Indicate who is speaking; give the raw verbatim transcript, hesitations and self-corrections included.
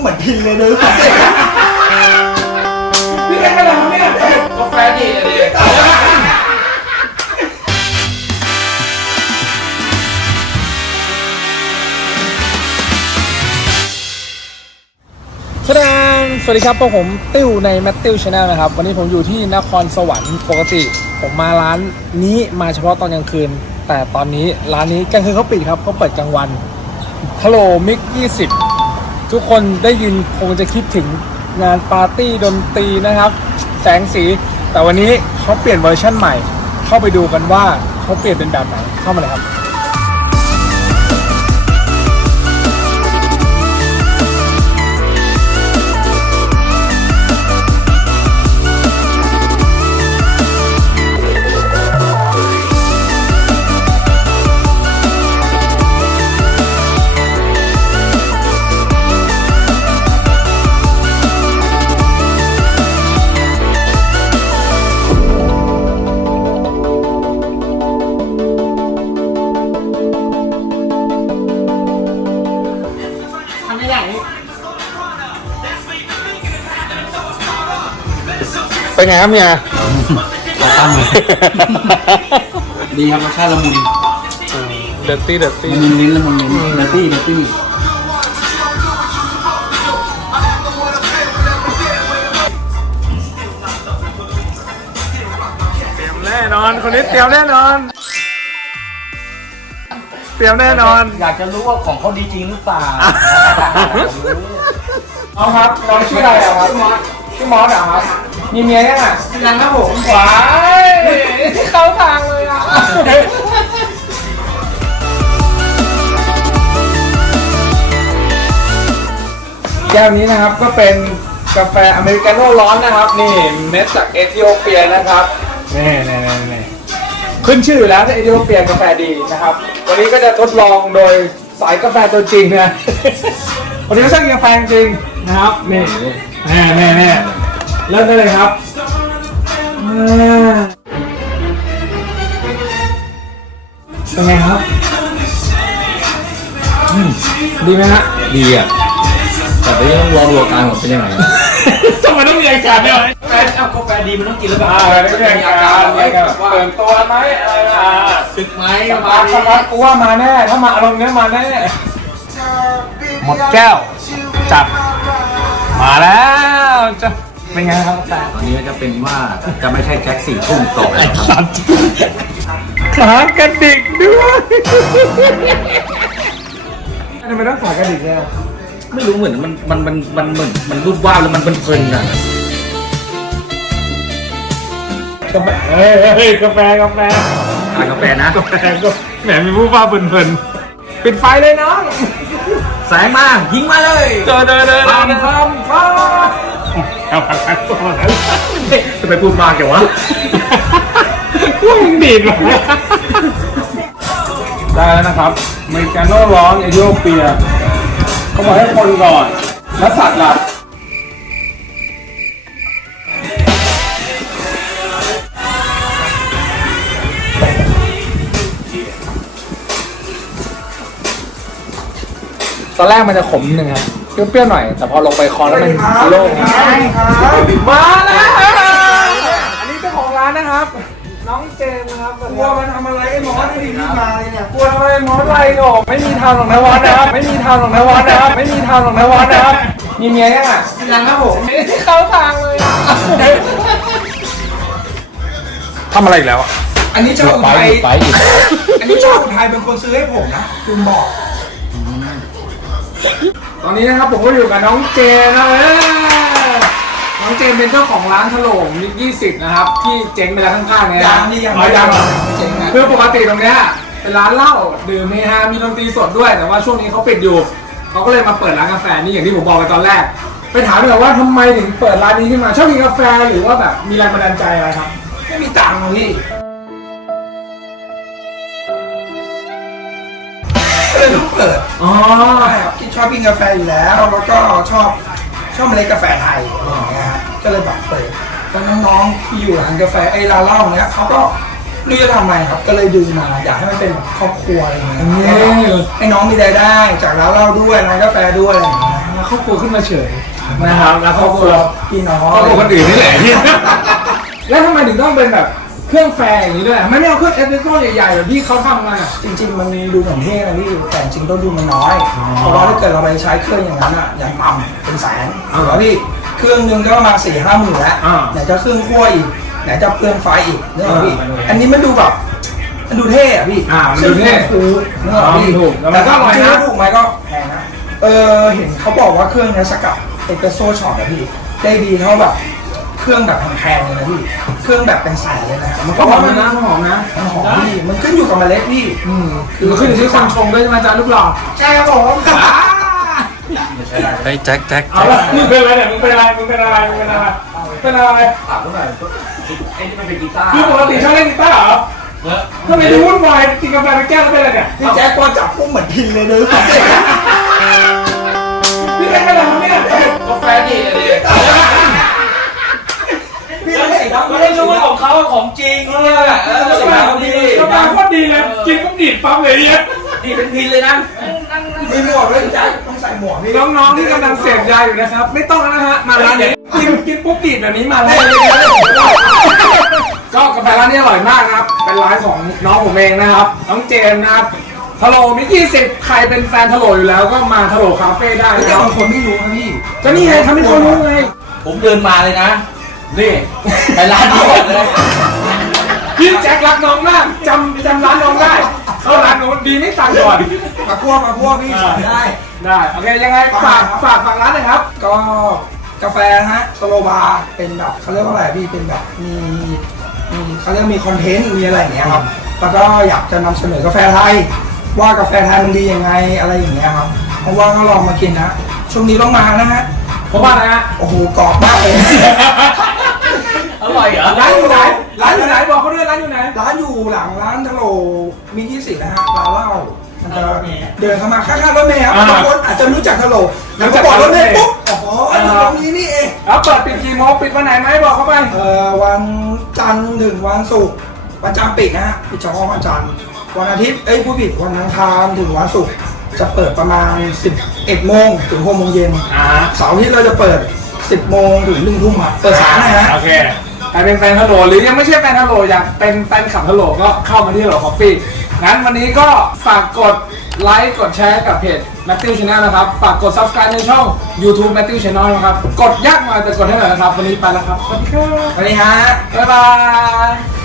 Speaker 1: เหมือนพินเลยเลย
Speaker 2: พี่แกอะไรครับเนี่ยกาแฟดีเลยสวัสดีครับพวกผมติ้วในแมตติ้วชาแนลนะครับวันนี้ผมอยู่ที่นครสวรรค์ปกติผมมาร้านนี้มาเฉพาะตอนกลางคืนแต่ตอนนี้ร้านนี้กลางคืนเขาปิดครับเขาเปิดกลางวันฮัลโหลมิกยี่สิบทุกคนได้ยินคงจะคิดถึงงานปาร์ตี้ดนตรีนะครับแสงสีแต่วันนี้เขาเปลี่ยนเวอร์ชั่นใหม่เข้าไปดูกันว่าเขาเปลี่ยนเป็นแบบไหนเข้ามาเลยครับเป็นไงครับเนี่ย
Speaker 1: ขอตั้งเลยดีครับรสชาติละมุน
Speaker 2: เดอร์ตี้เดอร์ตี้
Speaker 1: ละมุนลิ้นละมุนลิ้นเดอร์ตี้เดอร์ตี้
Speaker 2: เตรียมแน่นอนคนนี้เตรียมแน่นอนเตรียมแน่นอน
Speaker 1: อยากจะรู้ว่าของเขาดีจริงหรือเปล่า
Speaker 2: เอาครับน้องชื่ออะไรครับชื่อมอสเหรอครับมีเมียยังอ่ะยังครับผมหวายที่เข้าทางเลยอ่ะแก้วนี้นะครับก็เป็นกาแฟอเมริกาโน่ร้อนนะครับนี่เม็ดจากเอธิโอเปียนะครับนี่นี่นี่ขึ้นชื่ออยู่แล้วที่เอธิโอเปียกาแฟดีนะครับวันนี้ก็จะทดลองโดยสายกาแฟตัวจริงนะวันนี้ก็ช่างกินกาแฟจริงนะครับนี่แน่แน่แน่เริ่มได้เลยครับเป็นไงครับดีไหมฮะ
Speaker 1: ดีอ่ะแต่ไปต้องรอดูอาการก่อนเป็นยังไง
Speaker 2: ทำไมต้องมีอาการด้วย
Speaker 1: แฟเอากาแฟดีมันต้องกินแล้วแบบ
Speaker 2: ไม่มีอาการอะไรกันแบบเปิดตัวไหมอะไรอ่ะ
Speaker 1: ตึกไหม
Speaker 2: มาสักพักกูว่ามาแน่ถ้ามาอารมณ์นี้มาแน่หมดแก้วจับมาแล้วจะเป็นไงครับแต่
Speaker 1: ตอนนี้จะเป็นว่าจะไม่ใช่แจ็คสี่ทุ่มต่อไป
Speaker 2: ครับขากระดิกด้วยทำไมต้องขากระดิกเนี่ย
Speaker 1: ไม่รู้เหมือนมันมันมันมันเหมือนมันรูดว่าแล้วมันเพลินอ่ะ
Speaker 2: กาแฟเฮ้ยเฮ้ยกาแฟกาแฟ
Speaker 1: อ่ากาแฟนะ
Speaker 2: กาแฟก็แหมมีผู้ว่าเพลินๆปิดไฟเลยน้อง
Speaker 1: แสงมายิงมาเลย
Speaker 2: เดินเดินเดินทำทำฟ้าเอาอะไรตัวนั้น
Speaker 1: จะไปพูดมากแกวะ
Speaker 2: พูดดีดเลยได้แล้วนะครับอเมริกาโน่ร้อนเอธิโอเปียเขาบอกให้คนก่อนแล้วสัตว์ล่ะตอนแรกมันจะขมหนึ่งครับเปรี้ยวๆหน่อยแต่พอลงไปคอแล้วมันโล่งมาแล้วอันนี้เจ้าของร้านนะครับน้องเจนนะครับ
Speaker 1: กลัวมันทำอะไรไอ้มอสที่นี่มาเลยเนี่ย
Speaker 2: กลัวทำไมมอสไรหรอกไม่มีทางหรอกนะวอนนะครับไม่มีทางหรอกนะวอนนะครับไม่มีทางหรอกนะวอนนะครับมีเมียยังอ่ะ
Speaker 1: ยังครับผม
Speaker 2: ที่เข้าทางเลยทำอะไรอีกแล้วอ่ะ
Speaker 1: อันนี้เจ้าอุทัยอันนี้เจ้าอุทัยเป็นคนซื้อให้ผมนะคุณบอก
Speaker 2: ตอนนี้นะครับผมก็อยู่กับน้องเจนนะเออน้องเจนเป็นเจ้าของร้านถล่มมิกยี่สิบนะครับที่เจ๊งไปแล้วข้างๆเนี่ย
Speaker 1: ยังนี่ยังไม่
Speaker 2: ยังเพื่อปกติตรงเนี้ยเป็นร้านเหล้าดื่มเฮฮามีดนตรีสดด้วยแต่ว่าช่วงนี้เขาปิดอยู่เขาก็เลยมาเปิดร้านกาแฟนี่อย่างที่ผมบอกไปตอนแรกไปถามเลยว่าทำไมถึงเปิดร้านนี้ขึ้นมาชอบกินกาแฟหรือว่าแบบมีแรงบันดาลใจอะไรครับ
Speaker 1: ไม่มีตังค์พี่ก็เลยต้องเปิด
Speaker 2: อ๋อ
Speaker 1: คิดชอบกินกาแฟอยู่แล้วแล้วก็ชอบชอบเมล็ดกาแฟไทยอย่างเงี้ยก็เลยแบบเปิดแล้วน้องๆที่อยู่ร้านกาแฟไอ้ร้านเหล้าเนี้ยเขาก็ไม่รู้จะทำไงครับก็เลยดูมาอยากให้มันเป็นครอบครัวอะไรเงี้ยให้น้องมีรายได้จากร้านเหล้าด้วยร้านกาแฟด้วยอะไรเงี้ย
Speaker 2: รอบครัวขึ้นมาเฉยนะครับแล้วครอบครัว
Speaker 1: พี่น้อง
Speaker 2: ครอบครัวคนอื่นนี่แหละที่ แล้วทำไมถึงต้องเป็นแบบเครื่องแฟร์อย่างนี้ด้วยไม่ไม่เอาเครื่องเอสเปรสโซ่ใหญ่ๆแบบที่เขาทำมาอ่ะ
Speaker 1: จริงๆมันดูเหมือนเท่นะพี่แต่จริงต้นทุนมันน้อยเพราะว่าถ้าเกิดเราไปใช้เครื่องอย่างนั้นอ่ะอย่างต่ำเป็นแสนถูกไหมพี่เครื่องหนึงก็ประมาณสี่ห้าหมื่นแล้วไหนจะเครื่องคั่วอีกไหนจะเปลืองไฟอีกเนี่ยพี่อันนี้มันดูแบบมันดูเท่อะพี่
Speaker 2: อ่ามันดูเท่
Speaker 1: คือเนื้อพี่
Speaker 2: ถูกแล้วมั
Speaker 1: แต่
Speaker 2: นก็
Speaker 1: ถ้า
Speaker 2: อร่อย
Speaker 1: ซื้
Speaker 2: นะ
Speaker 1: อถูกไหมก็แพงนะเออเห็นเขาบอกว่าเครื่องเนี้ยสกัดเอสเปรสโซ่ช็อตอะพี่ได้ดีเท่าแบบเครื่องแบบแพงๆเลยนะพี่เครื่องแบบเป็นแสนเลยนะมัน
Speaker 2: ก็
Speaker 1: ก็
Speaker 2: ห
Speaker 1: บ
Speaker 2: อ
Speaker 1: อก
Speaker 2: ม
Speaker 1: ว่า
Speaker 2: นะหอมนะ
Speaker 1: มันหอมพี่มันขึ้นอยู่กับเมล็ดพี่
Speaker 2: อืมคือขึ้นอยู่ที่คนชงด้วยใช่ไหมจ๊ะลูกหล่อ
Speaker 1: ใช่ครับผม
Speaker 3: เฮ้ยแจ็คแจ็ค
Speaker 2: เอาละมึงเป็นอะไรเนี่ยมึงเป็นอะไรมึงเป็นอะไรมึงเป็นอะไรเป็นอะไร
Speaker 4: ถามหน่อยไอ้นี่มันเป็นกีตาร์
Speaker 2: คือปกติชอบเล่นกีตาร์เหรอทำไมดูวุ่นวายกินกาแฟไปแก้วแล้วเป็นอะไรเนี่ย
Speaker 1: พี่แจ็คก็จับพุ่มเหมือนพินเลยเลย
Speaker 2: พี่แจ็คเป็นอะไรครับเนี่ย
Speaker 4: กาแฟดีเลย
Speaker 1: พี่ไม่สีดำ
Speaker 4: ไม่ได้รู้ว่าของเขาของจริงเนี่ยเออสีดำดี
Speaker 2: กาแฟโคตรดีเลยกินปุ๊บดีดปั๊บเลยเนี่ย
Speaker 4: ดีเป็นพินเลยนะ
Speaker 1: มีหมวกด้วยพี่แจ็คต้องใส่หมวกพี่
Speaker 2: น้องๆที่กำลังเสพยาอยู่นะครับ ไม่ต้องนะฮะมาร้านนี้กินกินปุ๊บดีดแบบนี้มาเลยก็กาแฟร้านนี้อร่อยมากนะครับเป็นร้านของน้องผมเองนะครับน้องเจมส์นะครับทะโลมียี่สิบใครเป็นแฟนทะโลอยู่แล้วก็มาทะโลคาเฟ่ได้
Speaker 1: พี่
Speaker 2: นะ
Speaker 1: แจ็
Speaker 2: ค
Speaker 1: ค
Speaker 2: รับบ
Speaker 1: างคนไม่รู้นะพี่
Speaker 2: ก็นี่ไงทำให้เขารู้ไง
Speaker 4: ผมเดินมาเลยนะ นี่ไปร้านนี้ก่อนเลย
Speaker 2: พี่แจ็ครักน้องมากจำจำร้านน้องได้เขาร้านน้องดีไม่สั่งก่อน
Speaker 1: มาคั่วมาคั่วพี่ใส่ได้
Speaker 2: ได้โอเคยังไงฝากฝากฝากร้านหน่อยครับ
Speaker 1: ก็กาแฟนะฮะสโลบาร์เป็นแบบเขาเรียกว่าอะไรพี่เป็นแบบมีมีเขาเรียกมีคอนเทนต์มีอะไรอย่างเงี้ยครับแล้วก็อยากจะนำเสนอกาแฟไทย ว่ากาแฟไทยมันดียังไงอะไรอย่างเงี้ยครับเพราะว่าก็ลองมากินนะช่วงนี้ต้องมานะฮะ
Speaker 2: เพราะว่าอะไรฮะ
Speaker 1: โอ้โหกรอบมากเลย
Speaker 4: อร่อยเหรอ
Speaker 2: ร้านอยู่ไหนร้านอยู่ไหนบอกเขาด้วยร้านอยู่ไหน
Speaker 1: ร้านอยู่หลังร้านทะโลมียี่สิบนะฮะร้านเหล้ามันจะเดินเข้ามาข้างๆรถเมล์ครับบางคนอาจจะรู้จักทะโลแล้วก็บอกรถเมล์ปุ๊บอ๋ออยู่ตรงนี้นี่เอง
Speaker 2: แล้วเปิดปิดกี่โมงปิดวันไหนไหมบอกเขาไป
Speaker 1: เอ่อวันจันทร์ถึงวันศุกร์วันจันทร์ปิดนะฮะปิดเฉพาะวันจันทร์วันอาทิตย์เอ้ยผู้ผิดวันอังคารถึงวันศุกร์จะเปิดประมาณสิบเอ็ดโมงถึงหกโมงเย็น
Speaker 2: อ่า
Speaker 1: เสาร์อาที่เราจะเปิดสิบโมงถึงหนึ่งทุ่มครับเปิดสายนะฮะ
Speaker 2: โอเคใครเป็นแฟนฮัลโหลหรือยังไม่ใช่แฟนฮัลโหลอยากเป็นแฟนคลับฮัลโหลก็เข้ามาที่ฮัลโหลคอฟฟี่งั้นวันนี้ก็ฝากกดไลค์กดแชร์กับเพจ Matthew Channel นะครับฝากกด Subscribe ในช่อง YouTube Matthew Channel นะครับกดยากหน่อยแต่กดให้หน่อยนะครับวันนี้ไปแล้วครับสวัสดีครับ
Speaker 1: สวัสดีฮะ
Speaker 2: บ๊ายบาย